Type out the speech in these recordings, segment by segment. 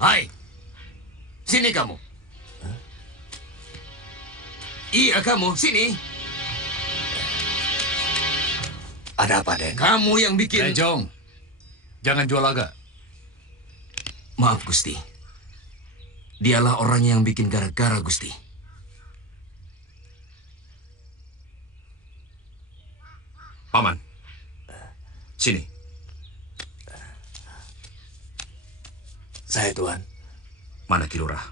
Hai, sini kamu. Iya kamu, sini. Ada apa, Den? Kamu yang bikin... Jong, jangan jual laga. Maaf, Gusti. Dialah orang yang bikin gara-gara, Gusti. Paman, sini. Saya, Tuan. Mana Ki Lurah?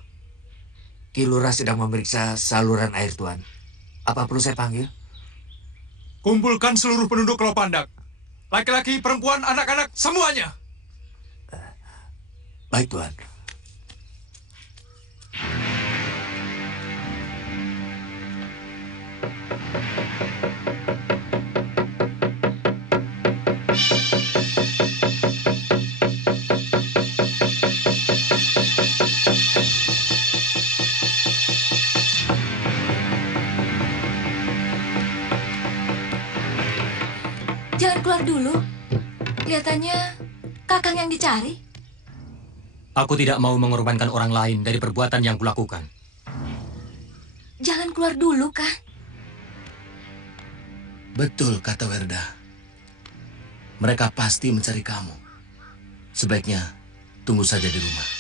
Ki Lurah sedang memeriksa saluran air, Tuan. Apa perlu saya panggil? Kumpulkan seluruh penduduk Lopandak. Laki-laki, perempuan, anak-anak, semuanya. Baik, Tuan. Jangan keluar dulu. Kelihatannya Kakang yang dicari. Aku tidak mau mengorbankan orang lain dari perbuatan yang kulakukan. Jangan keluar dulu, Kang. Betul kata Werda. Mereka pasti mencari kamu. Sebaiknya tunggu saja di rumah.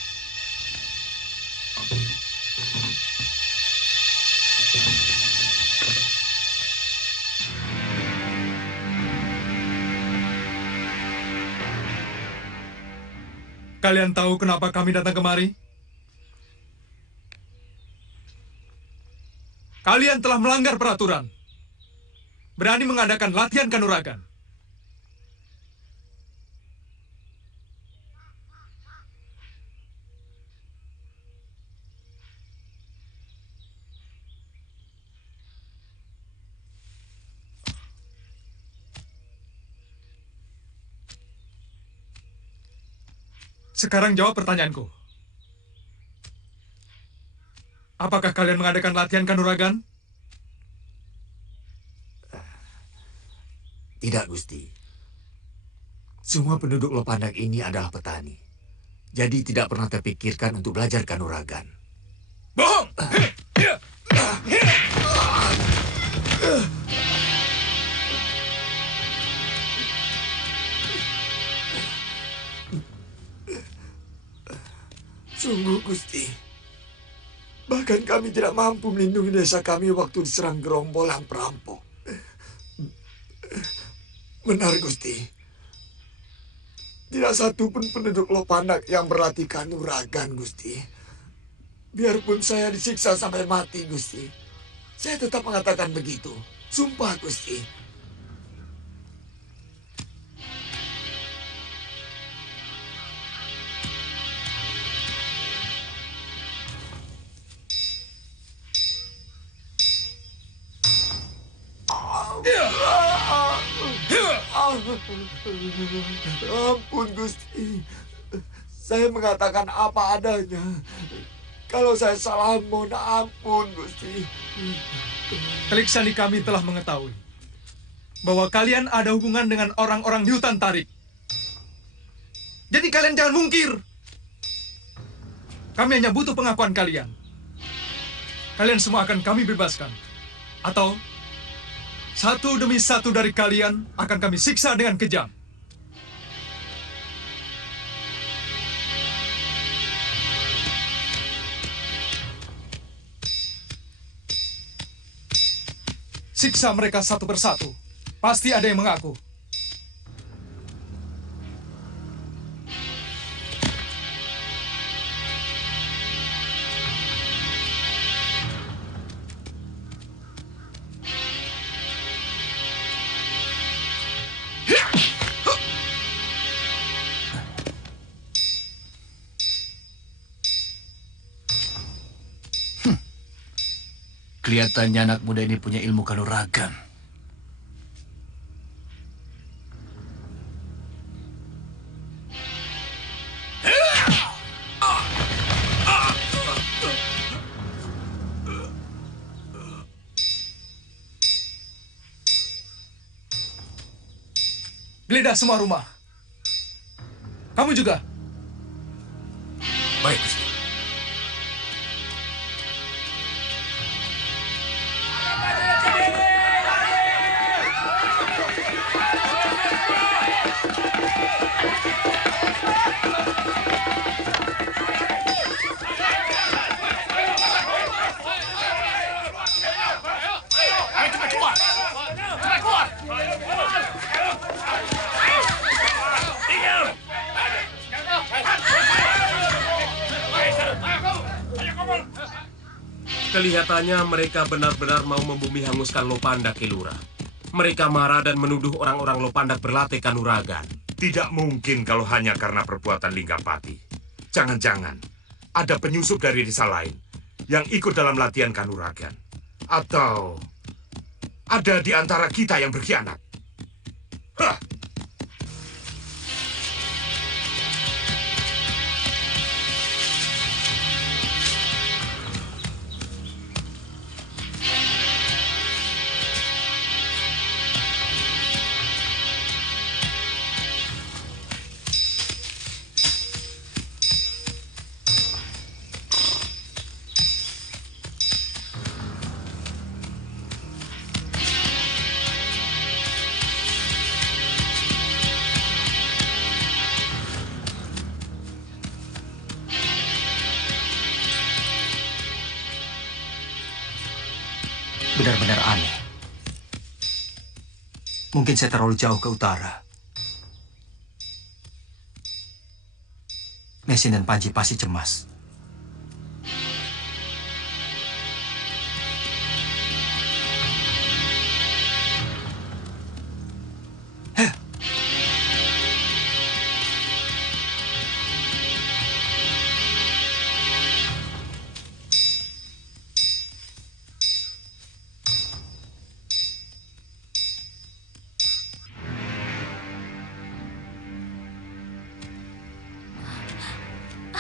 Kalian tahu kenapa kami datang kemari? Kalian telah melanggar peraturan. Berani mengadakan latihan kanuragan. Sekarang jawab pertanyaanku. Apakah kalian mengadakan latihan kanuragan? Tidak, Gusti. Semua penduduk Lopandak ini adalah petani. Jadi tidak pernah terpikirkan untuk belajar kanuragan. Bohong! Sungguh, Gusti. Bahkan kami tidak mampu melindungi desa kami waktu diserang gerombolan perampok. Benar, Gusti. Tidak satu pun penduduk Lopandak yang berlatih kanuragan, Gusti. Biarpun saya disiksa sampai mati, Gusti. Saya tetap mengatakan begitu. Sumpah, Gusti. Ampun, Gusti. Saya mengatakan apa adanya. Kalau saya salah, mohon ampun, Gusti. Telik Sandi kami telah mengetahui bahwa kalian ada hubungan dengan orang-orang di hutan Tarik. Jadi kalian jangan mungkir. Kami hanya butuh pengakuan kalian. Kalian semua akan kami bebaskan. Atau satu demi satu dari kalian akan kami siksa dengan kejam. Siksa mereka satu persatu. Pasti ada yang mengaku. Kelihatannya anak muda ini punya ilmu kanuragan. Geledah semua rumah. Kamu juga. Baik, Gusti. Kelihatannya mereka benar-benar mau membumi hanguskan Lopanda, Kilura. Mereka marah dan menuduh orang-orang Lopandak berlatih kanuragan. Tidak mungkin kalau hanya karena perbuatan Linggapati. Jangan-jangan ada penyusup dari desa lain yang ikut dalam latihan kanuragan. Atau ada di antara kita yang berkhianat. Hah! Benar-benar aneh. Mungkin saya terlalu jauh ke utara. Mesin dan Panji pasti cemas.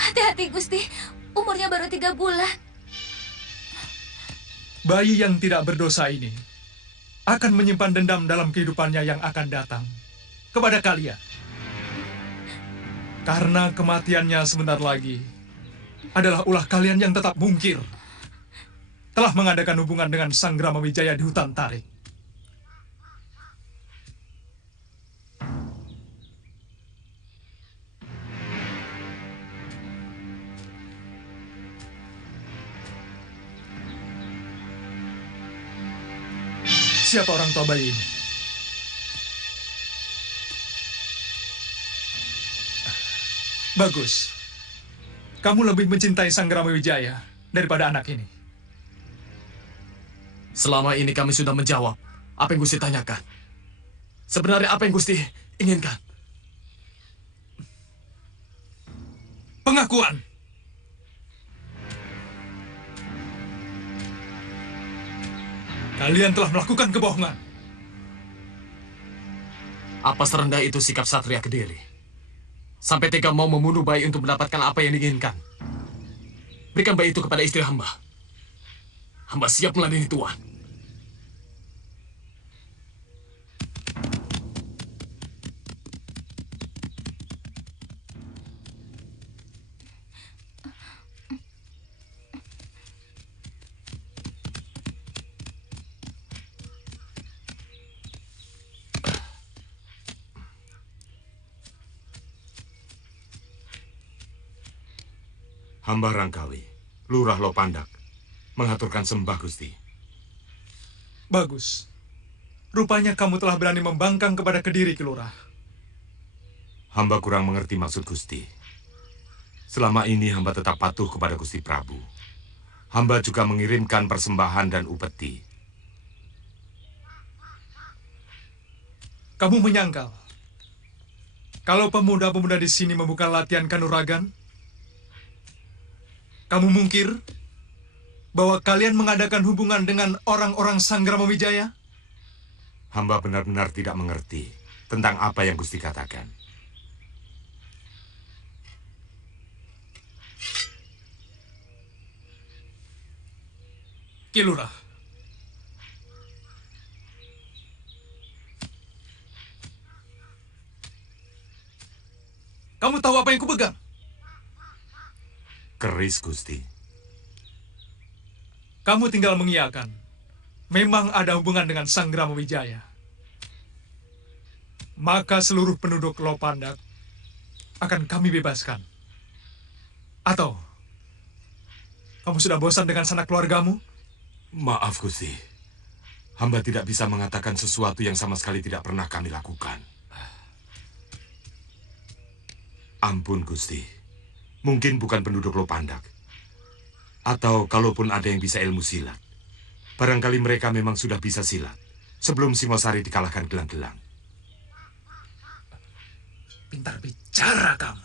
Hati-hati, Gusti. Umurnya baru 3 bulan. Bayi yang tidak berdosa ini akan menyimpan dendam dalam kehidupannya yang akan datang kepada kalian. Karena kematiannya sebentar lagi adalah ulah kalian yang tetap mungkir. Telah mengadakan hubungan dengan Sang Gramawijaya di hutan tarik. Siapa orang tua bayi ini? Bagus. Kamu lebih mencintai Sang Gramawijaya daripada anak ini. Selama ini kami sudah menjawab apa yang Gusti tanyakan. Sebenarnya apa yang Gusti inginkan? Pengakuan. Kalian telah melakukan kebohongan. Apa serendah itu sikap Satria Kediri? Sampai tega mau membunuh bayi untuk mendapatkan apa yang diinginkan. Berikan bayi itu kepada istri hamba. Hamba siap meladeni Tuan. Hamba Rangkawi, Lurah Lopandak, mengaturkan sembah Gusti. Bagus. Rupanya kamu telah berani membangkang kepada Kediri, Ki Lurah. Hamba kurang mengerti maksud Gusti. Selama ini hamba tetap patuh kepada Gusti Prabu. Hamba juga mengirimkan persembahan dan upeti. Kamu menyangkal kalau pemuda-pemuda di sini membuka latihan kanuragan? Kamu mungkir bahwa kalian mengadakan hubungan dengan orang-orang Sanggrama Wijaya? Hamba benar-benar tidak mengerti tentang apa yang Gusti katakan. Ki Lurah, kamu tahu apa yang kupegang? Keris, Gusti. Kamu tinggal mengiyakan. Memang ada hubungan dengan Sanggrama Wijaya. Maka seluruh penduduk Lopandak akan kami bebaskan. Atau kamu sudah bosan dengan sanak keluargamu? Maaf, Gusti. Hamba tidak bisa mengatakan sesuatu yang sama sekali tidak pernah kami lakukan. Ampun, Gusti. Mungkin bukan penduduk Lopandak. Atau kalaupun ada yang bisa ilmu silat, barangkali mereka memang sudah bisa silat sebelum Singosari dikalahkan gelang-gelang. Pintar bicara kamu.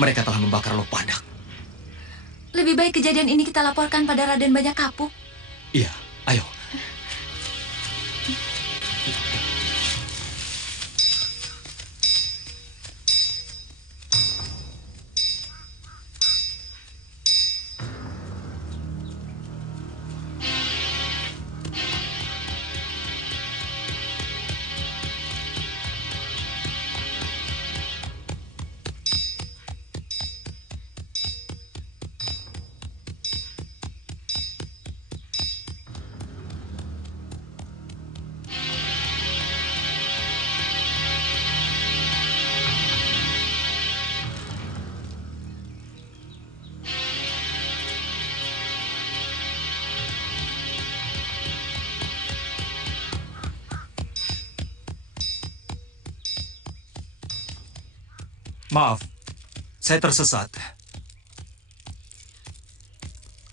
Mereka telah membakar Lopandak. Lebih baik kejadian ini kita laporkan pada Raden Banyak Kapuk. Iya, ayo. Maaf, saya tersesat.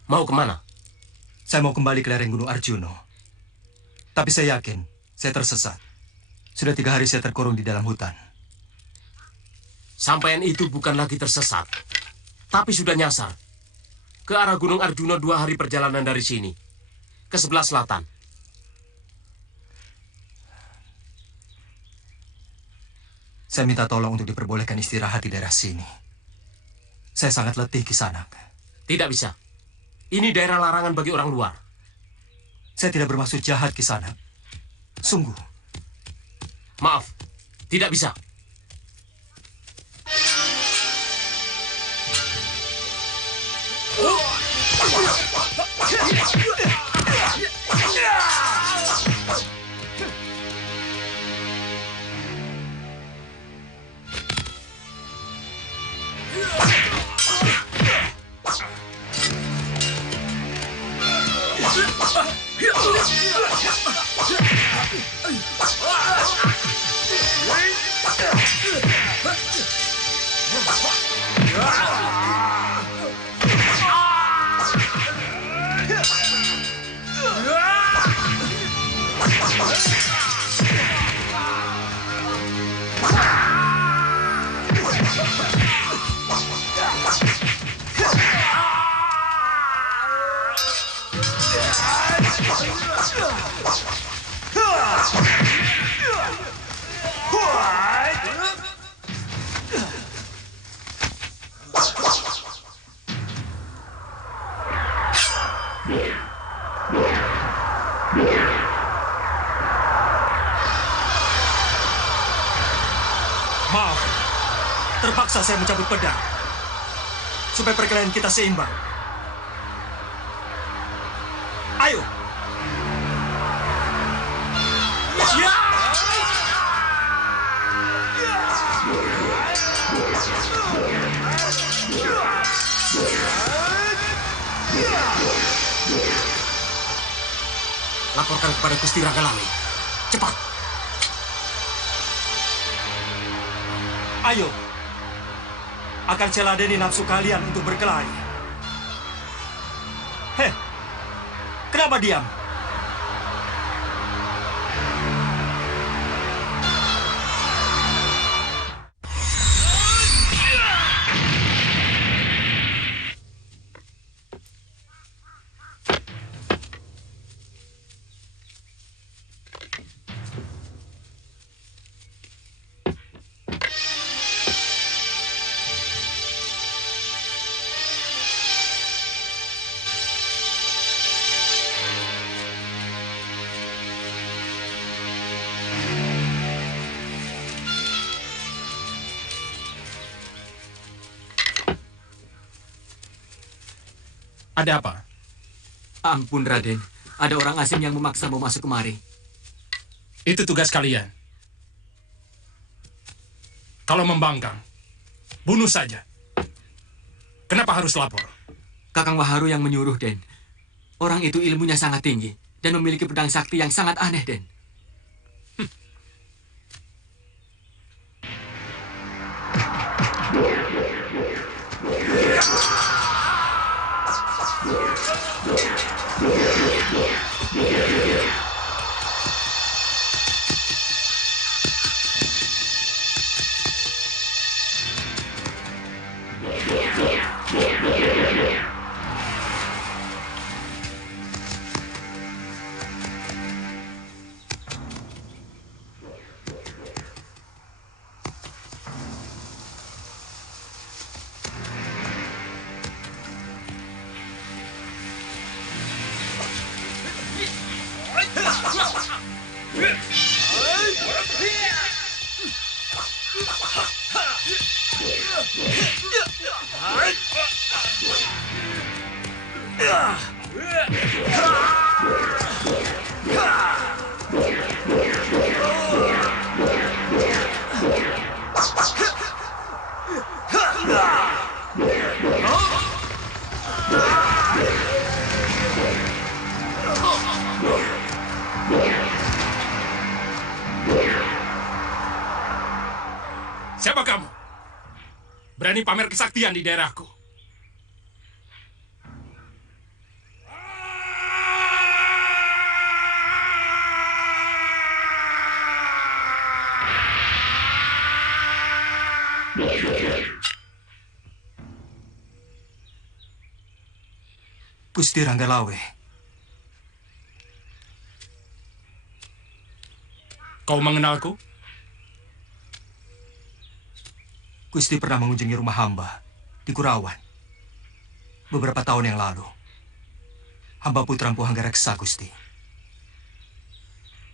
Mau kemana? Saya mau kembali ke lereng Gunung Arjuno. Tapi saya yakin, saya tersesat. Sudah 3 hari saya terkurung di dalam hutan. Sampaian itu bukan lagi tersesat, tapi sudah nyasar. Ke arah Gunung Arjuna 2 hari perjalanan dari sini. Ke sebelah selatan. Saya minta tolong untuk diperbolehkan istirahat di daerah sini. Saya sangat letih, Kisanak. Tidak bisa. Ini daerah larangan bagi orang luar. Saya tidak bermaksud jahat, Kisanak. Sungguh. Maaf, tidak bisa. Maaf, terpaksa saya mencabut pedang supaya perkelahian kita seimbang. Ayo! Laporkan kepada Gusti Ragalali. Cepat! Ayo! Akan saya ladeni nafsu kalian untuk berkelahi. Heh! Kenapa diam? Ada apa? Ampun, Raden. Ada orang asing yang memaksa mau masuk kemari. Itu tugas kalian. Kalau membangkang, bunuh saja. Kenapa harus lapor? Kakang Waharu yang menyuruh, Den. Orang itu ilmunya sangat tinggi dan memiliki pedang sakti yang sangat aneh, Den. Siapa kamu? berani pamer kesaktian di daerahku. Gusti Ranggalawe, Kau mengenalku? Gusti pernah mengunjungi rumah hamba di Kurawan beberapa tahun yang lalu. Hamba putra Empu Hanggareksa, Gusti.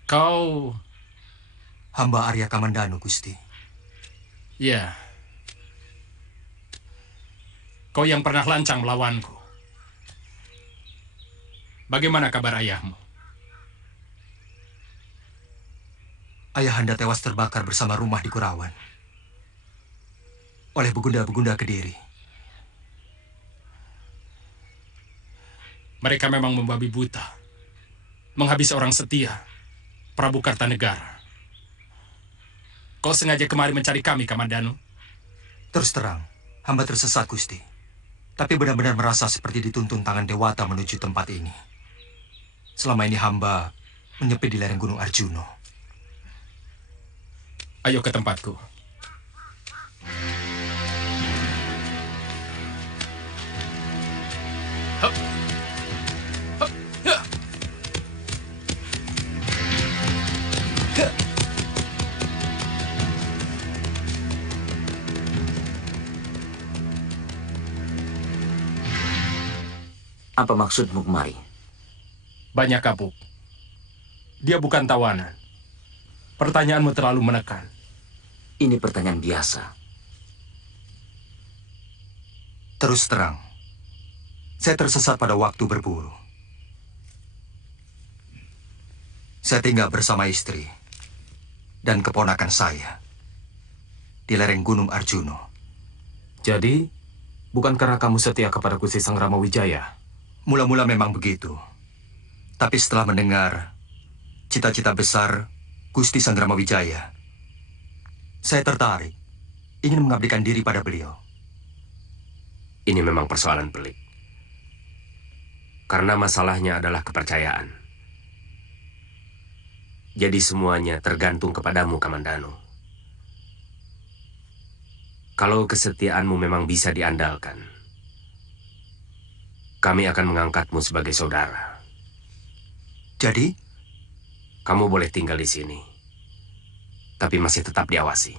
Kau... Hamba Arya Kamandanu, Gusti. Ya. Kau yang pernah lancang melawanku. Bagaimana kabar ayahmu? Ayahanda tewas terbakar bersama rumah di Kurawan oleh begunda-begunda Kediri. Mereka memang membabi buta, menghabisi orang setia, Prabu Kartanegara. Kau sengaja kemari mencari kami, Kamandanu? Terus terang, hamba tersesat, Gusti. Tapi benar-benar merasa seperti dituntun tangan Dewata menuju tempat ini. Selama ini hamba menyepi di lereng Gunung Arjuno. Ayo ke tempatku. Hup. Hup. Ya. Ya. Apa maksudmu kemari? Banyak kabuk. Dia bukan tawanan. Pertanyaanmu terlalu menekan. Ini pertanyaan biasa. Terus terang, saya tersesat pada waktu berburu. Saya tinggal bersama istri dan keponakan saya di lereng Gunung Arjuno. Jadi, bukan karena kamu setia kepada Gusti Sang Ramawijaya? Mula-mula memang begitu. Tapi setelah mendengar cita-cita besar Gusti Sang Ramawijaya, saya tertarik, ingin mengabdikan diri pada beliau. Ini memang persoalan pelik. Karena masalahnya adalah kepercayaan. Jadi semuanya tergantung kepadamu, Kamandanu. Kalau kesetiaanmu memang bisa diandalkan, kami akan mengangkatmu sebagai saudara. Jadi? Kamu boleh tinggal di sini, tapi masih tetap diawasi.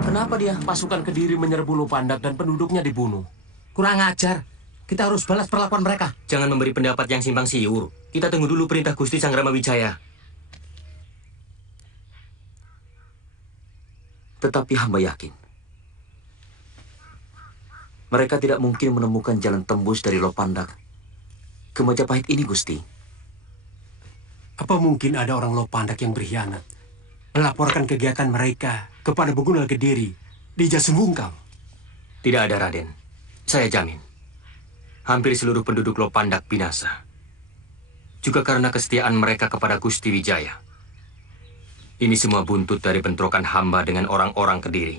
Kenapa dia pasukan Kediri menyerbu Lopandak dan penduduknya dibunuh? Kurang ajar. Kita harus balas perlakuan mereka. Jangan memberi pendapat yang simpang siur. Kita tunggu dulu perintah Gusti Sang Ramawijaya. Tetapi hamba yakin mereka tidak mungkin menemukan jalan tembus dari Lopandak ke Majapahit ini, Gusti. Apa mungkin ada orang Lopandak yang berkhianat melaporkan kegiatan mereka kepada Begunda Kediri di Jasembungkal? Tidak ada, Raden. Saya jamin. Hampir seluruh penduduk Lopandak binasa. Juga karena kesetiaan mereka kepada Gusti Wijaya. Ini semua buntut dari bentrokan hamba dengan orang-orang Kediri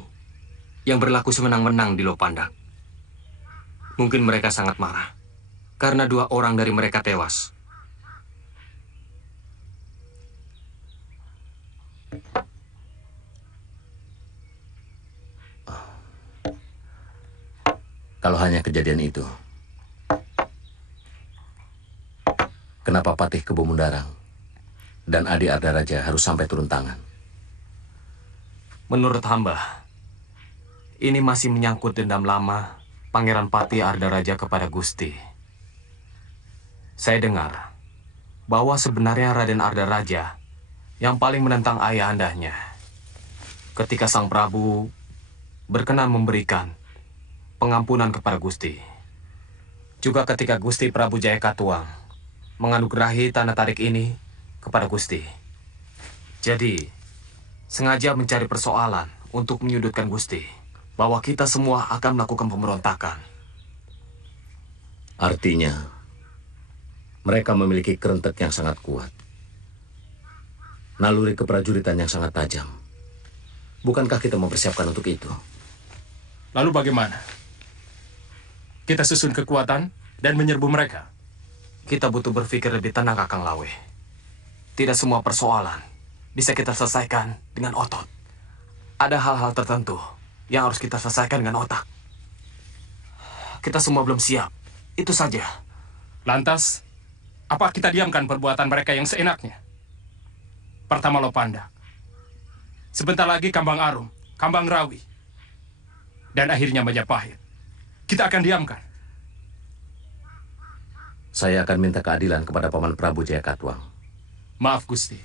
yang berlaku semenang-menang di Lopandak. Mungkin mereka sangat marah karena 2 orang dari mereka tewas. Kalau hanya kejadian itu, kenapa Patih Kebo Mundarang dan Adi Ardaraja harus sampai turun tangan? Menurut hamba, ini masih menyangkut dendam lama Pangeran Patih Ardaraja kepada Gusti. Saya dengar bahwa sebenarnya Raden Ardaraja yang paling menentang ayahandanya ketika Sang Prabu berkenan memberikan pengampunan kepada Gusti. Juga ketika Gusti Prabu Jaya Katuang menganugerahi tanah tarik ini kepada Gusti. Jadi, sengaja mencari persoalan untuk menyudutkan Gusti, bahwa kita semua akan melakukan pemberontakan. Artinya, mereka memiliki kerentek yang sangat kuat. Naluri keprajuritan yang sangat tajam. Bukankah kita mempersiapkan untuk itu? Lalu bagaimana? Kita susun kekuatan dan menyerbu mereka. Kita butuh berpikir lebih tenang, Kakang Lawe. Tidak semua persoalan bisa kita selesaikan dengan otot. Ada hal-hal tertentu yang harus kita selesaikan dengan otak. Kita semua belum siap. Itu saja. Lantas, apa kita diamkan perbuatan mereka yang seenaknya? Pertama Lopandak. Sebentar lagi Kambang Arum, Kambang Rawi. Dan akhirnya Majapahit. Kita akan diamkan. Saya akan minta keadilan kepada Paman Prabu Jaya Katuang. Maaf, Gusti.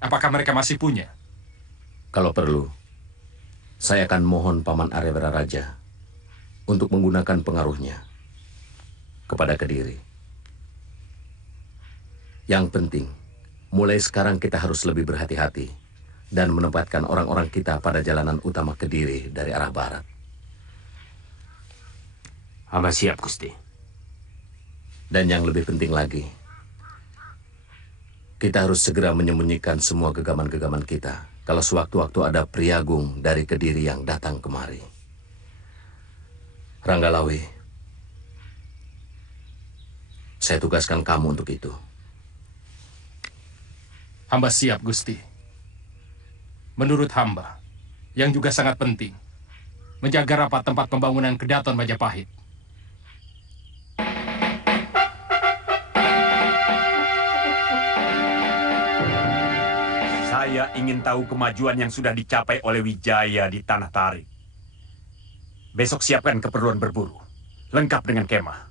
Apakah mereka masih punya? Kalau perlu, saya akan mohon Paman Arya Raja untuk menggunakan pengaruhnya kepada Kediri. Yang penting, mulai sekarang kita harus lebih berhati-hati dan menempatkan orang-orang kita pada jalanan utama Kediri dari arah barat. Hamba siap, Gusti. Dan yang lebih penting lagi, kita harus segera menyembunyikan semua gegaman-gegaman kita kalau sewaktu-waktu ada priagung dari Kediri yang datang kemari. Ranggalawi, saya tugaskan kamu untuk itu. Hamba siap, Gusti. Menurut hamba, yang juga sangat penting, menjaga rapat tempat pembangunan Kedaton Majapahit. Saya ingin tahu kemajuan yang sudah dicapai oleh Wijaya di Tanah Tarik. Besok siapkan keperluan berburu, lengkap dengan kemah.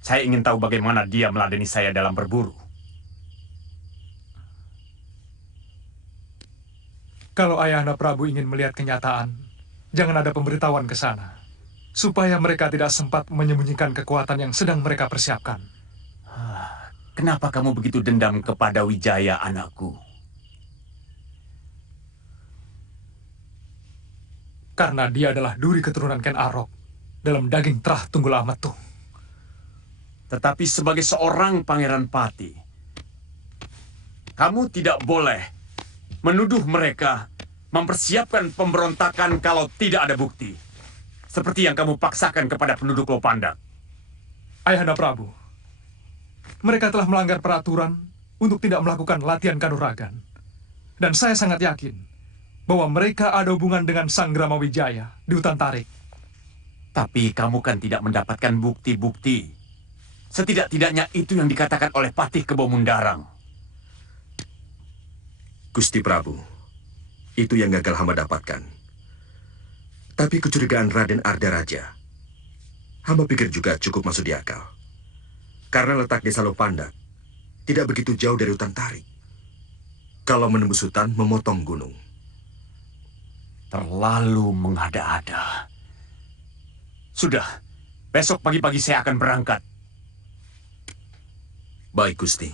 Saya ingin tahu bagaimana dia meladeni saya dalam berburu. Kalau Ayahanda Prabu ingin melihat kenyataan, jangan ada pemberitahuan ke sana, supaya mereka tidak sempat menyembunyikan kekuatan yang sedang mereka persiapkan. Kenapa kamu begitu dendam kepada Wijaya, anakku? Karena dia adalah duri keturunan Ken Arok dalam daging Trah Tunggul Ametung. Tetapi sebagai seorang Pangeran Pati, kamu tidak boleh menuduh mereka mempersiapkan pemberontakan kalau tidak ada bukti. Seperti yang kamu paksakan kepada penduduk Lopandak. Ayahanda Prabu, mereka telah melanggar peraturan untuk tidak melakukan latihan kanuragan. Dan saya sangat yakin bahwa mereka ada hubungan dengan Sang Grama Wijaya di hutan Tarik. Tapi kamu kan tidak mendapatkan bukti-bukti. Setidak-tidaknya itu yang dikatakan oleh Patih Kebo Mundarang. Gusti Prabu, itu yang gagal hamba dapatkan. Tapi kecurigaan Raden Arda Raja, hamba pikir juga cukup masuk di akal. Karena letak desa Lopandak tidak begitu jauh dari hutan Tarik. Kalau menembus hutan, memotong gunung. Terlalu mengada-ada. Sudah, besok pagi-pagi saya akan berangkat. Baik, Gusti.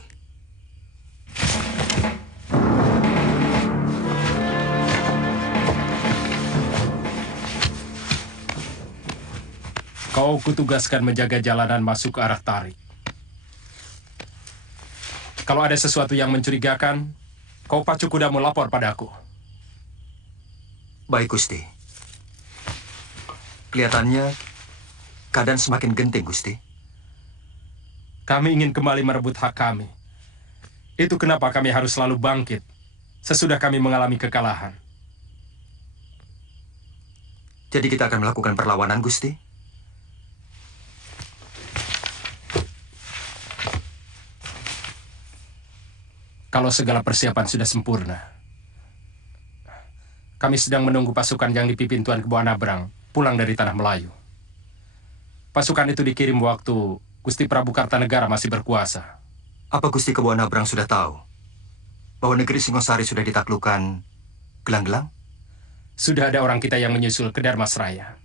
Kau kutugaskan menjaga jalanan masuk ke arah Tarik. Kalau ada sesuatu yang mencurigakan, kau pacu kudamu lapor padaku. Baik, Gusti. Kelihatannya keadaan semakin genting, Gusti. Kami ingin kembali merebut hak kami. Itu kenapa kami harus selalu bangkit sesudah kami mengalami kekalahan. Jadi kita akan melakukan perlawanan, Gusti? Kalau segala persiapan sudah sempurna. Kami sedang menunggu pasukan yang dipimpin Tuan Kebo Anabrang pulang dari Tanah Melayu. Pasukan itu dikirim waktu Gusti Prabu Kartanegara masih berkuasa. Apa Gusti Kebo Anabrang sudah tahu bahwa negeri Singosari sudah ditaklukkan gelang-gelang? Sudah ada orang kita yang menyusul ke Darmasraya.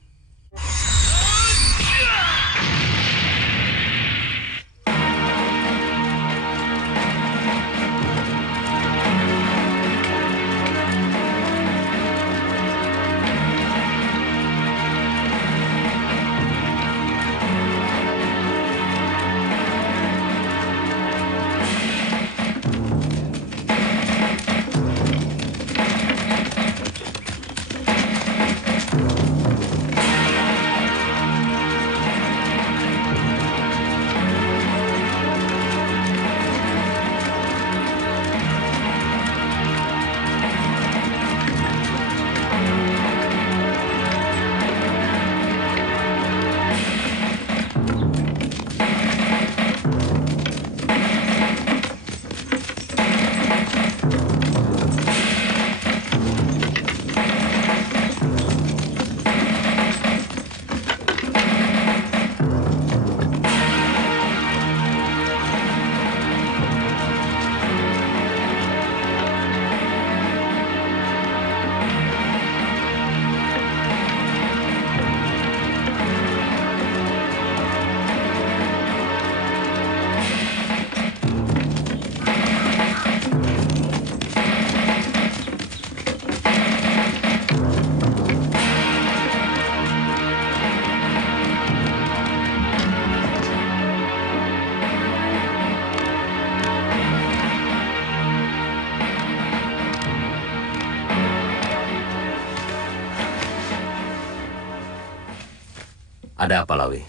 Ada apa, Lawi?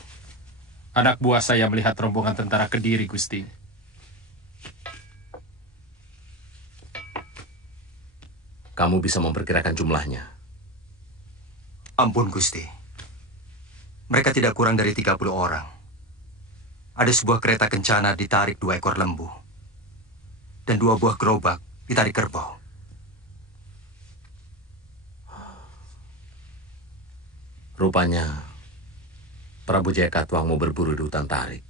Anak buah saya melihat rombongan tentara Kediri, Gusti. Kamu bisa memperkirakan jumlahnya? Ampun, Gusti. Mereka tidak kurang dari 30 orang. Ada sebuah kereta kencana ditarik 2 ekor lembu. Dan 2 buah gerobak ditarik kerbau. Rupanya, Prabu Jaya Katuang mau berburu di hutan Tarik.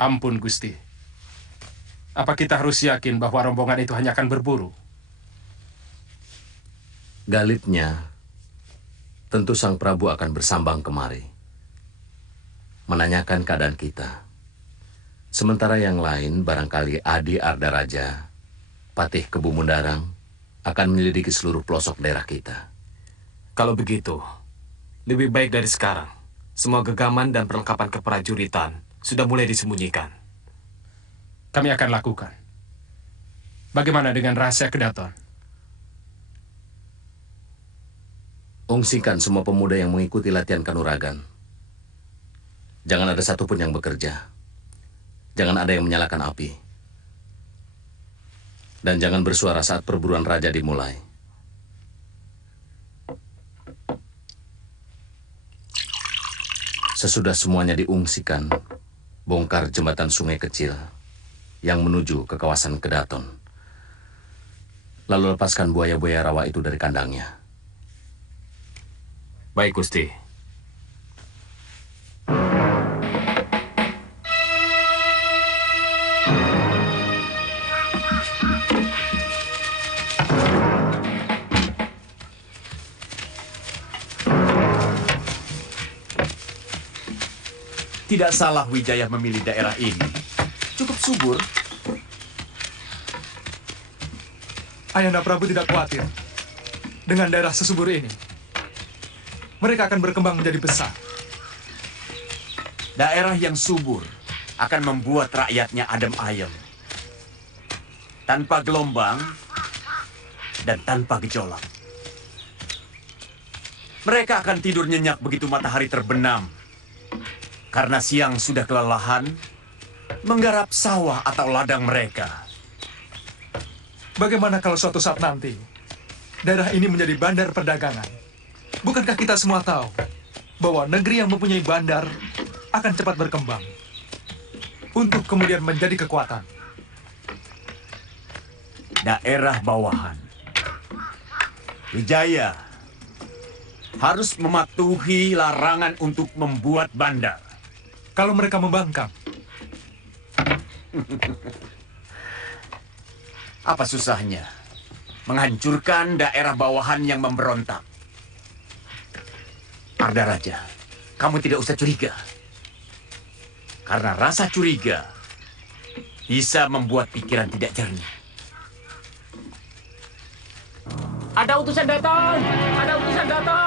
Ampun, Gusti. Apa kita harus yakin bahwa rombongan itu hanya akan berburu? Galipnya, tentu Sang Prabu akan bersambang kemari, menanyakan keadaan kita. Sementara yang lain, barangkali Adi Ardaraja, Patih Kebu Mundarang, akan menyelidiki seluruh pelosok daerah kita. Kalau begitu, lebih baik dari sekarang. Semua gegaman dan perlengkapan keprajuritan sudah mulai disembunyikan. Kami akan lakukan. Bagaimana dengan rahasia kedaton? Ungsikan semua pemuda yang mengikuti latihan kanuragan. Jangan ada satupun yang bekerja. Jangan ada yang menyalakan api. Dan jangan bersuara saat perburuan raja dimulai. Sesudah semuanya diungsikan, bongkar jembatan sungai kecil yang menuju ke kawasan Kedaton. Lalu lepaskan buaya-buaya rawa itu dari kandangnya. Baik, Gusti. Tidak salah Wijaya memilih daerah ini. Cukup subur. Ayahanda Prabu tidak khawatir dengan daerah sesubur ini. Mereka akan berkembang menjadi besar. Daerah yang subur akan membuat rakyatnya adem ayem. Tanpa gelombang dan tanpa gejolak. Mereka akan tidur nyenyak begitu matahari terbenam. Karena siang sudah kelelahan menggarap sawah atau ladang mereka. Bagaimana kalau suatu saat nanti daerah ini menjadi bandar perdagangan? Bukankah kita semua tahu bahwa negeri yang mempunyai bandar akan cepat berkembang untuk kemudian menjadi kekuatan? Daerah bawahan. Wijaya harus mematuhi larangan untuk membuat bandar. Kalau mereka membangkang, apa susahnya menghancurkan daerah bawahan yang memberontak? Ardaraja, kamu tidak usah curiga. Karena rasa curiga bisa membuat pikiran tidak jernih. Ada utusan datang! Ada utusan datang!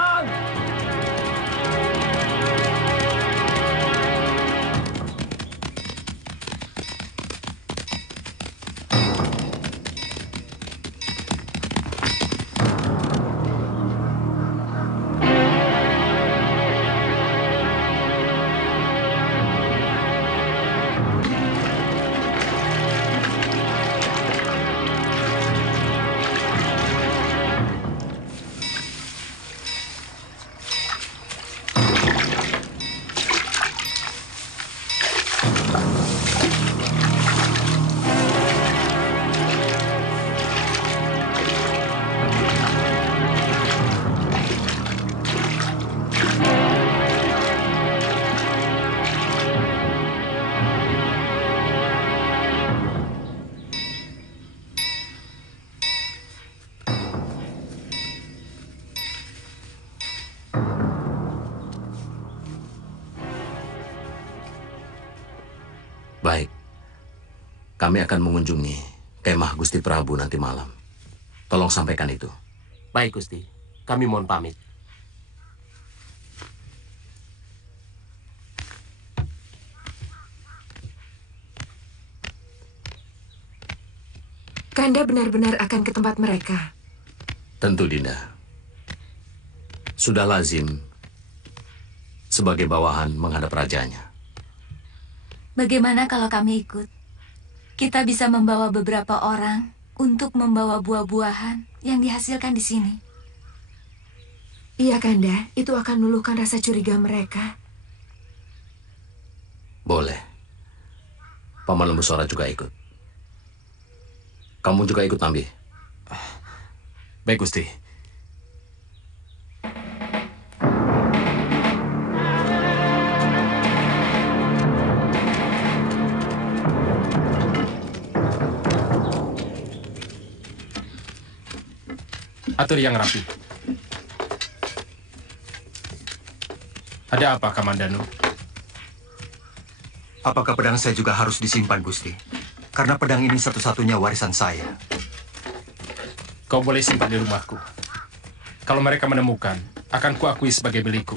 Baik, kami akan mengunjungi kemah Gusti Prabu nanti malam. Tolong sampaikan itu. Baik, Gusti. Kami mohon pamit. Kanda benar-benar akan ke tempat mereka. Tentu, Dinda. Sudah lazim sebagai bawahan menghadap rajanya. Bagaimana kalau kami ikut? Kita bisa membawa beberapa orang untuk membawa buah-buahan yang dihasilkan di sini. Iya, Kanda. Itu akan meluluhkan rasa curiga mereka. Boleh. Paman Lembu Sora juga ikut. Kamu juga ikut, Nambi? Baik, Gusti. Atur yang rapi. Ada apa, Kamandanu? Apakah pedang saya juga harus disimpan, Gusti? Karena pedang ini satu-satunya warisan saya. Kau boleh simpan di rumahku. Kalau mereka menemukan, akan kuakui sebagai milikku.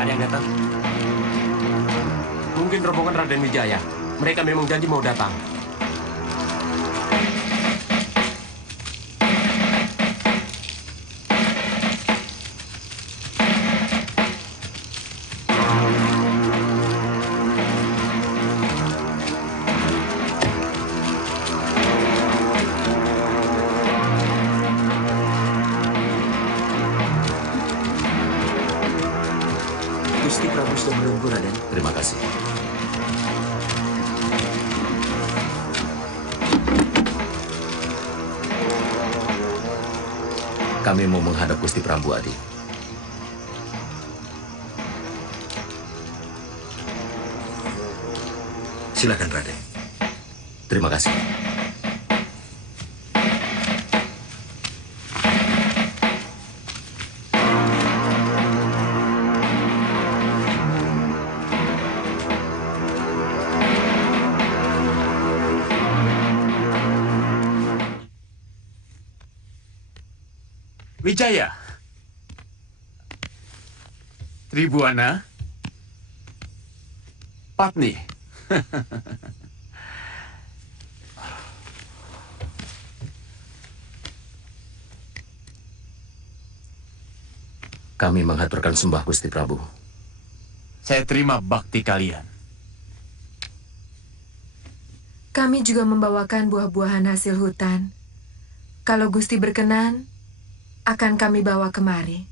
Ada yang datang. Mungkin rombongan Raden Wijaya. Mereka memang janji mau datang. Gusti Prabu sudah menunggu, Raden. Terima kasih. Kami mau menghadap Gusti Prabu, Adi. Silakan, Raden. Terima kasih. Wijaya. Tribuana. Patni. Kami menghaturkan sembah Gusti Prabu. Saya terima bakti kalian. Kami juga membawakan buah-buahan hasil hutan. Kalau Gusti berkenan, akan kami bawa kemari.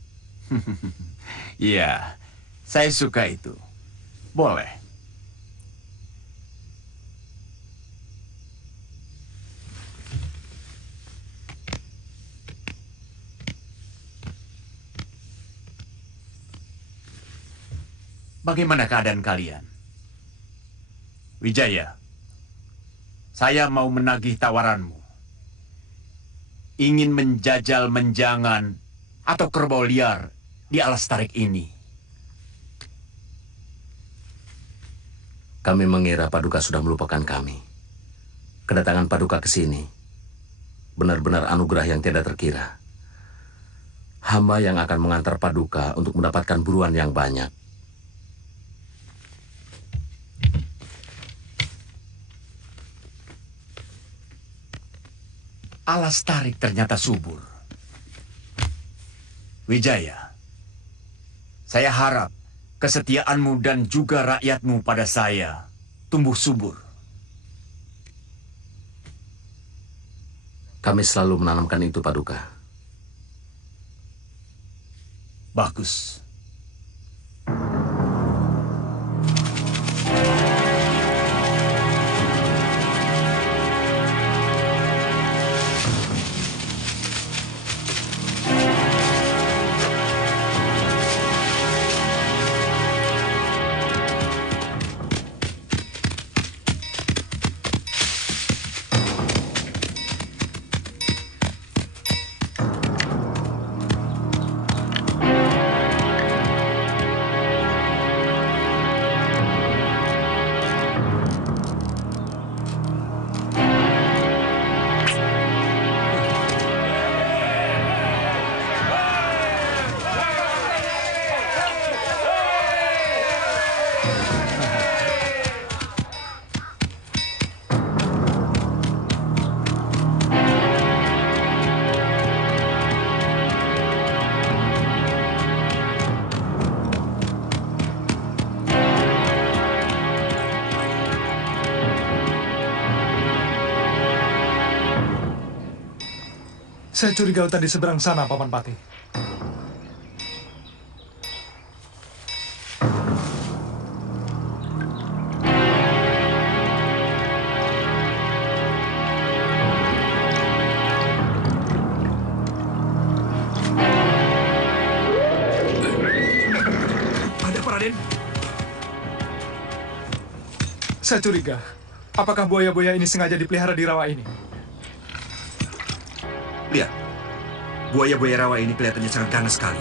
Iya, saya suka itu. Boleh. Bagaimana keadaan kalian? Wijaya, saya mau menagih tawaranmu. Ingin menjajal menjangan atau kerbau liar di alas tarik ini. Kami mengira Paduka sudah melupakan kami. Kedatangan Paduka ke sini benar-benar anugerah yang tidak terkira. Hamba yang akan mengantar Paduka untuk mendapatkan buruan yang banyak. Alas tarik ternyata subur. Wijaya, saya harap kesetiaanmu dan juga rakyatmu pada saya tumbuh subur. Kami selalu menanamkan itu, Paduka. Bagus. Saya curiga hutan di seberang sana, Paman Pati. Ada apa, Raden? Saya curiga, apakah buaya-buaya ini sengaja dipelihara di rawa ini? Lihat, buaya-buaya rawa ini kelihatannya sangat ganas sekali.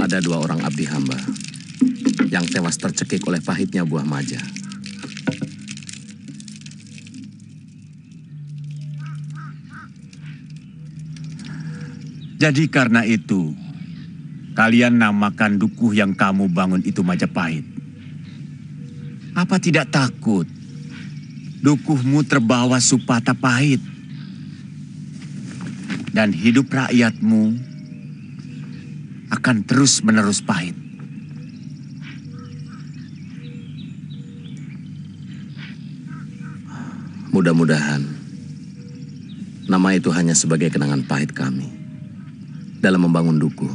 Ada 2 orang abdi hamba yang tewas tercekik oleh pahitnya buah maja. Jadi karena itu, kalian namakan dukuh yang kamu bangun itu Majapahit. Apa tidak takut dukuhmu terbawa supata pahit dan hidup rakyatmu akan terus-menerus pahit? Mudah-mudahan nama itu hanya sebagai kenangan pahit kami dalam membangun dukuh,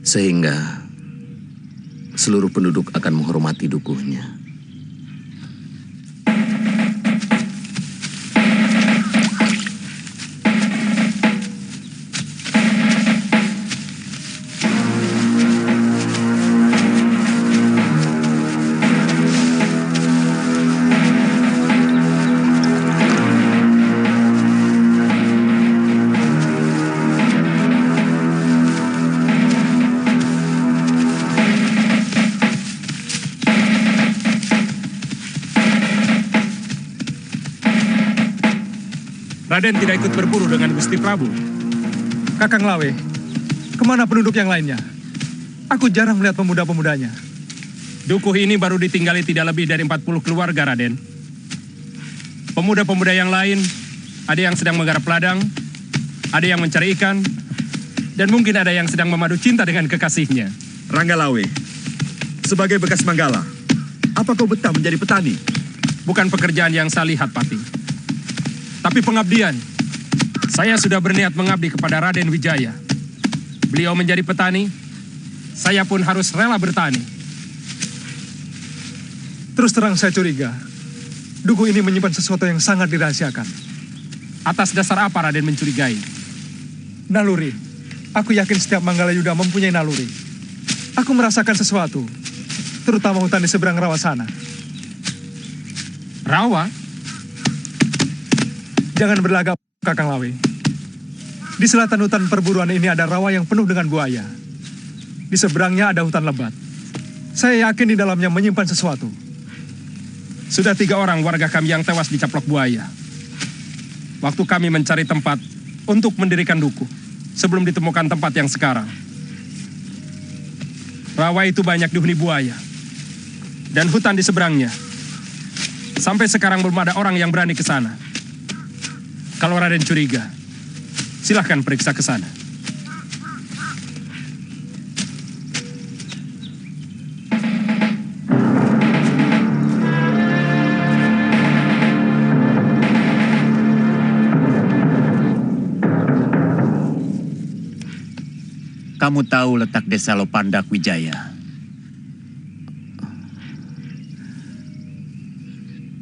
sehingga seluruh penduduk akan menghormati dukuhnya. Raden tidak ikut berburu dengan Gusti Prabu. Kakang Lawe, kemana penduduk yang lainnya? Aku jarang melihat pemuda-pemudanya. Dukuh ini baru ditinggali tidak lebih dari 40 keluarga, Raden. Pemuda-pemuda yang lain, ada yang sedang menggarap ladang, ada yang mencari ikan, dan mungkin ada yang sedang memadu cinta dengan kekasihnya. Rangga Lawe, sebagai bekas Manggala, apa kau betah menjadi petani? Bukan pekerjaan yang saya lihat, Pati. Tapi pengabdian. Saya sudah berniat mengabdi kepada Raden Wijaya. Beliau menjadi petani, saya pun harus rela bertani. Terus terang saya curiga, dukuh ini menyimpan sesuatu yang sangat dirahasiakan. Atas dasar apa Raden mencurigai? Naluri. Aku yakin setiap Manggala Yuda mempunyai naluri. Aku merasakan sesuatu, terutama hutan di seberang rawa sana. Rawa? Jangan berlagak, Kakang Lawe. Di selatan hutan perburuan ini ada rawa yang penuh dengan buaya. Di seberangnya ada hutan lebat. Saya yakin di dalamnya menyimpan sesuatu. Sudah 3 orang warga kami yang tewas dicaplok buaya. Waktu kami mencari tempat untuk mendirikan dukuh, sebelum ditemukan tempat yang sekarang. Rawa itu banyak dihuni buaya. Dan hutan di seberangnya. Sampai sekarang belum ada orang yang berani ke sana. Kalau Raden curiga, silahkan periksa ke sana. Kamu tahu letak desa Lopandak Wijaya?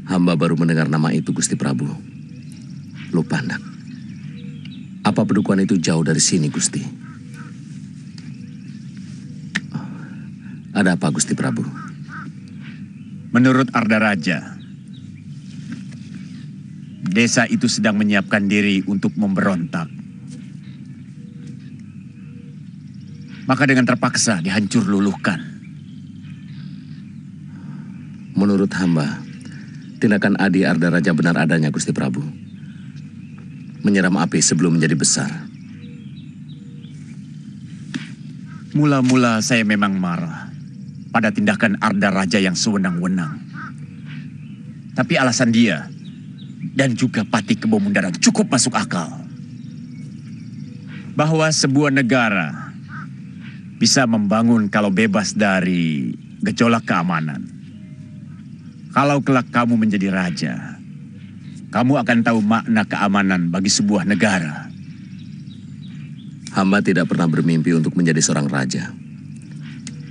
Hamba baru mendengar nama itu, Gusti Prabu. Lopandak. Apa pedukuhan itu jauh dari sini, Gusti? Ada apa, Gusti Prabu? Menurut Arda Raja, desa itu sedang menyiapkan diri untuk memberontak. Maka dengan terpaksa dihancur luluhkan. Menurut hamba, tindakan Adi Arda Raja benar adanya, Gusti Prabu. Menyeram api sebelum menjadi besar. Mula-mula saya memang marah pada tindakan Arda Raja yang sewenang-wenang. Tapi alasan dia dan juga Pati Kebo Mundaran cukup masuk akal. Bahwa sebuah negara bisa membangun kalau bebas dari gejolak keamanan. Kalau kelak kamu menjadi raja, kamu akan tahu makna keamanan bagi sebuah negara. Hamba tidak pernah bermimpi untuk menjadi seorang raja.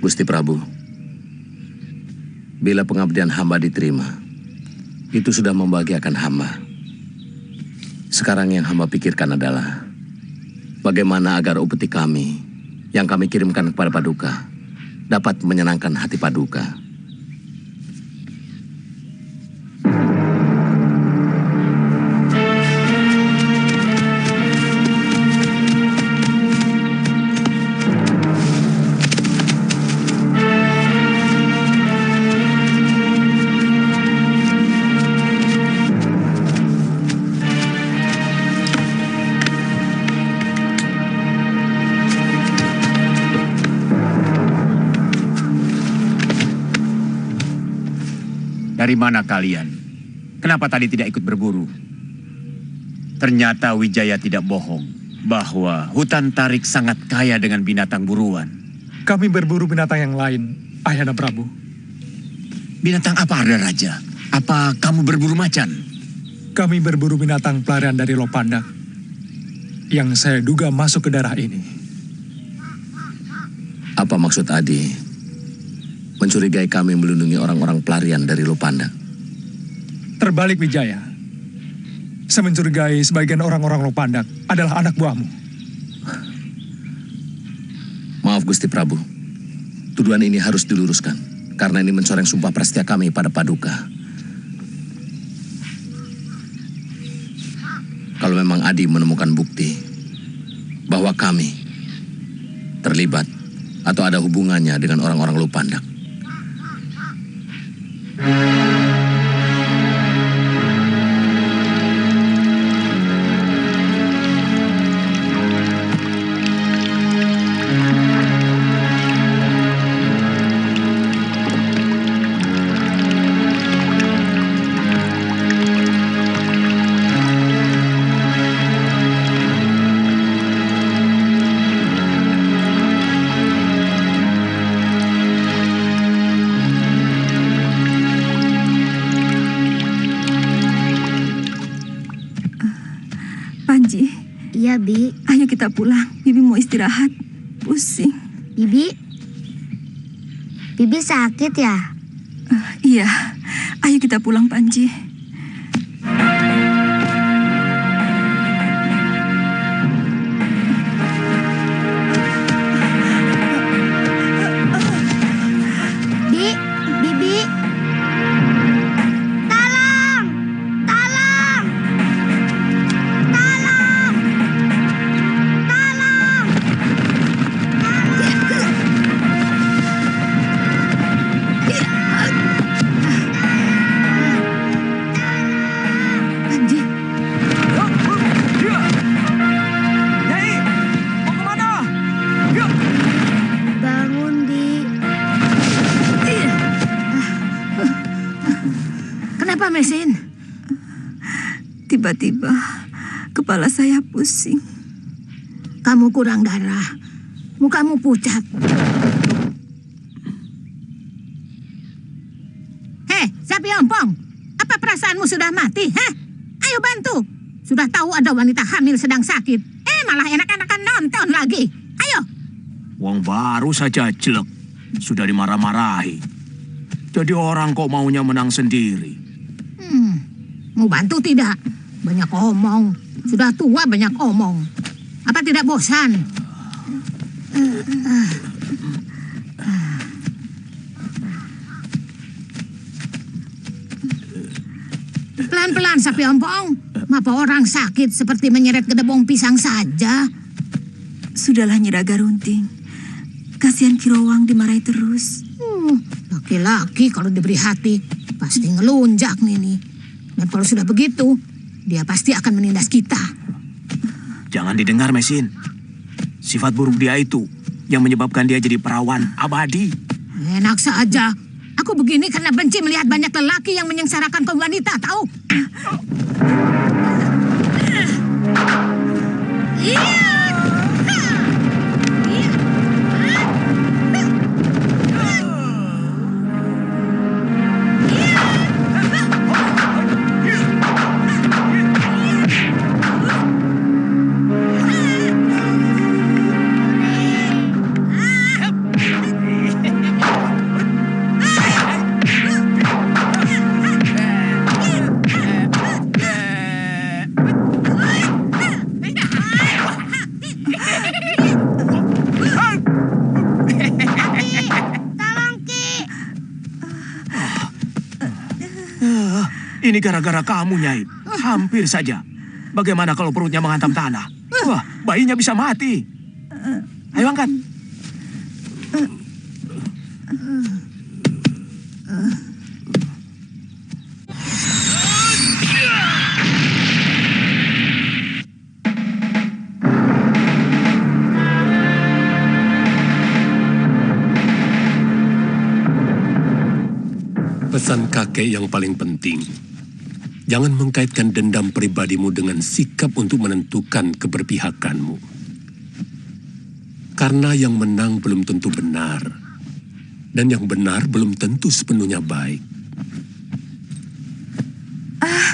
Gusti Prabu, bila pengabdian hamba diterima, itu sudah membahagiakan hamba. Sekarang yang hamba pikirkan adalah bagaimana agar upeti kami yang kami kirimkan kepada Paduka dapat menyenangkan hati Paduka. Dari mana kalian? Kenapa tadi tidak ikut berburu? Ternyata Wijaya tidak bohong bahwa hutan Tarik sangat kaya dengan binatang buruan. Kami berburu binatang yang lain, Ayahanda Prabu. Binatang apa, Arda Raja? Apa kamu berburu macan? Kami berburu binatang pelarian dari Lopandak yang saya duga masuk ke daerah ini. Apa maksud Adi mencurigai kami melindungi orang-orang pelarian dari Lopandak? Terbalik, Wijaya. Saya mencurigai sebagian orang-orang Lopandak adalah anak buahmu. Maaf Gusti Prabu, tuduhan ini harus diluruskan karena ini mencoreng sumpah prasetya kami pada Paduka. Kalau memang Adi menemukan bukti bahwa kami terlibat atau ada hubungannya dengan orang-orang Lopandak, Iya, Bi. Ayo kita pulang. Bibi mau istirahat. Pusing. Bibi? Bibi sakit ya? Iya. Ayo kita pulang, Panji. Bibi. Tolong! Tolong! Tolong! Tolong! Panji. Nyai, mau kemana? Bangun, Di. Kenapa, Mesin? Tiba-tiba kepala saya pusing. Kamu kurang darah. Mukamu pucat. Hei, Sapi Ompong. Apa perasaanmu sudah mati? Hah? Ayo bantu. Sudah tahu ada wanita hamil sedang sakit. Malah enak-enakan nonton lagi. Ayo. Wong baru saja jelek. Sudah dimarah-marahi. Jadi orang kok maunya menang sendiri. Mau bantu tidak? Banyak omong. Sudah tua banyak omong. Apa tidak bosan? Pelan-pelan, Sapi Ompong. Mapa orang sakit seperti menyeret kedebong pisang saja. Sudahlah, Nyiraga Runting. Kasihan Kirowang dimarahi terus. Laki-laki kalau diberi hati pasti ngelunjak nih. Dan kalau sudah begitu, dia pasti akan menindas kita. Jangan didengar, Mesin. Sifat buruk dia itu yang menyebabkan dia jadi perawan abadi. Enak saja. Aku begini karena benci melihat banyak lelaki yang menyengsarakan kaum wanita, tahu? Ini gara-gara kamu, Nyai. Hampir saja. Bagaimana kalau perutnya menghantam tanah? Wah, bayinya bisa mati. Ayo angkat. Pesan kakek yang paling penting. Jangan mengkaitkan dendam pribadimu dengan sikap untuk menentukan keberpihakanmu. Karena yang menang belum tentu benar. Dan yang benar belum tentu sepenuhnya baik.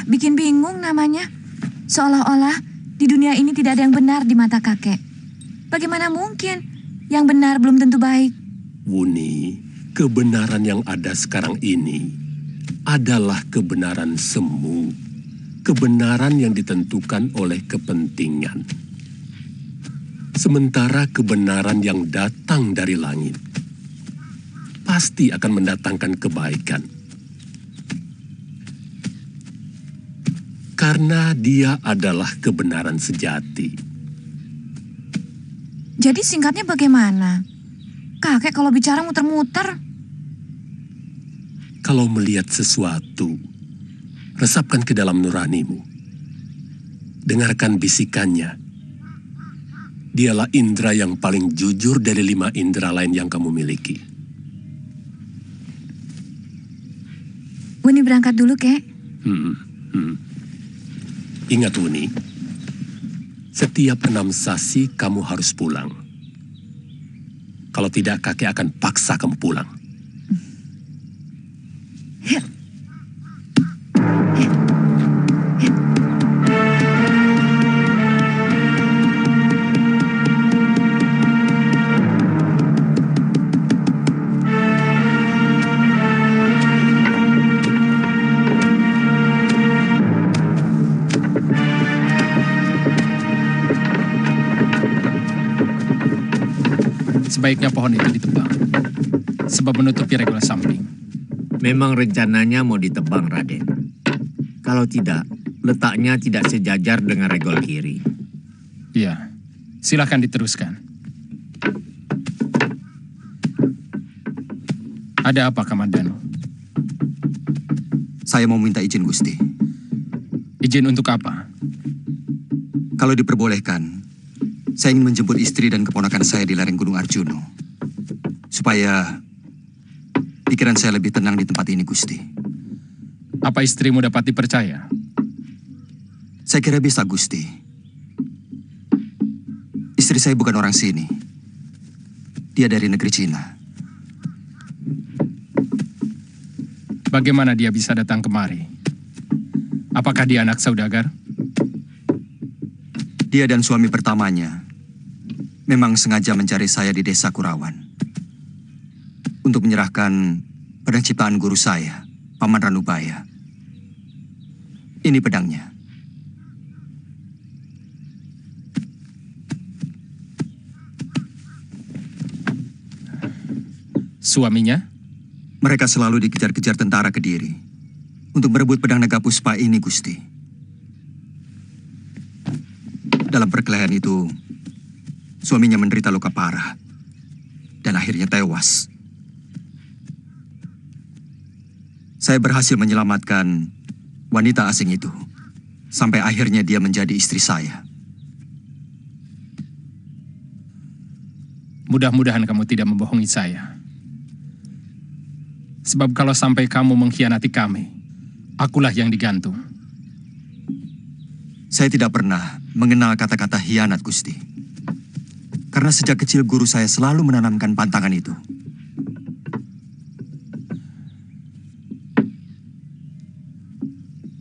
Bikin bingung namanya. Seolah-olah di dunia ini tidak ada yang benar di mata kakek. Bagaimana mungkin yang benar belum tentu baik? Wuni, kebenaran yang ada sekarang ini adalah kebenaran semu, kebenaran yang ditentukan oleh kepentingan. Sementara kebenaran yang datang dari langit pasti akan mendatangkan kebaikan. Karena dia adalah kebenaran sejati. Jadi singkatnya bagaimana? Kakek kalau bicara muter-muter. Kalau melihat sesuatu, resapkan ke dalam nuranimu. Dengarkan bisikannya. Dialah indera yang paling jujur dari 5 indera lain yang kamu miliki. Wuni berangkat dulu, Kek. Ingat, Wuni. Setiap 6 sasi kamu harus pulang. Kalau tidak, kakek akan paksa kamu pulang. Sebaiknya pohon itu ditebang, sebab menutupi regol samping. Memang rencananya mau ditebang, Raden. Kalau tidak, letaknya tidak sejajar dengan regol kiri. Iya, silakan diteruskan. Ada apa, Kamandano? Saya mau minta izin, Gusti. Izin untuk apa? Kalau diperbolehkan, saya ingin menjemput istri dan keponakan saya di lereng Gunung Arjuno. Supaya pikiran saya lebih tenang di tempat ini, Gusti. Apa istrimu dapat dipercaya? Saya kira bisa, Gusti. Istri saya bukan orang sini. Dia dari negeri Cina. Bagaimana dia bisa datang kemari? Apakah dia anak saudagar? Dia dan suami pertamanya memang sengaja mencari saya di desa Kurawan untuk menyerahkan pedang ciptaan guru saya, Paman Ranubaya. Ini pedangnya. Suaminya? Mereka selalu dikejar-kejar tentara Kediri untuk merebut pedang naga puspa ini, Gusti. Dalam perkelahian itu, suaminya menderita luka parah dan akhirnya tewas. Saya berhasil menyelamatkan wanita asing itu sampai akhirnya dia menjadi istri saya. Mudah-mudahan kamu tidak membohongi saya. Sebab kalau sampai kamu mengkhianati kami, akulah yang digantung. Saya tidak pernah mengenal kata-kata hianat, Gusti. Karena sejak kecil guru saya selalu menanamkan pantangan itu.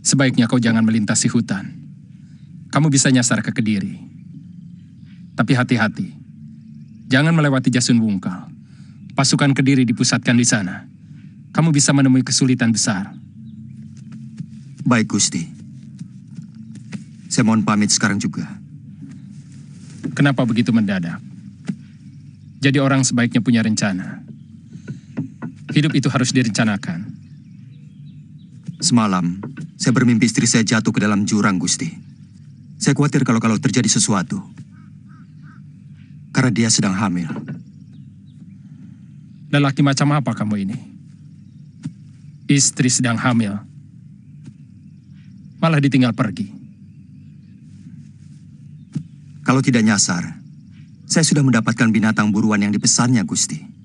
Sebaiknya kau jangan melintasi hutan. Kamu bisa nyasar ke Kediri. Tapi hati-hati. Jangan melewati Jasun Wungkal. Pasukan Kediri dipusatkan di sana. Kamu bisa menemui kesulitan besar. Baik, Gusti. Saya mohon pamit sekarang juga. Kenapa begitu mendadak? Jadi orang sebaiknya punya rencana. Hidup itu harus direncanakan. Semalam, saya bermimpi istri saya jatuh ke dalam jurang, Gusti. Saya khawatir kalau terjadi sesuatu. Karena dia sedang hamil. Lelaki macam apa kamu ini? Istri sedang hamil. Malah ditinggal pergi. Kalau tidak nyasar, saya sudah mendapatkan binatang buruan yang dipesannya, Gusti.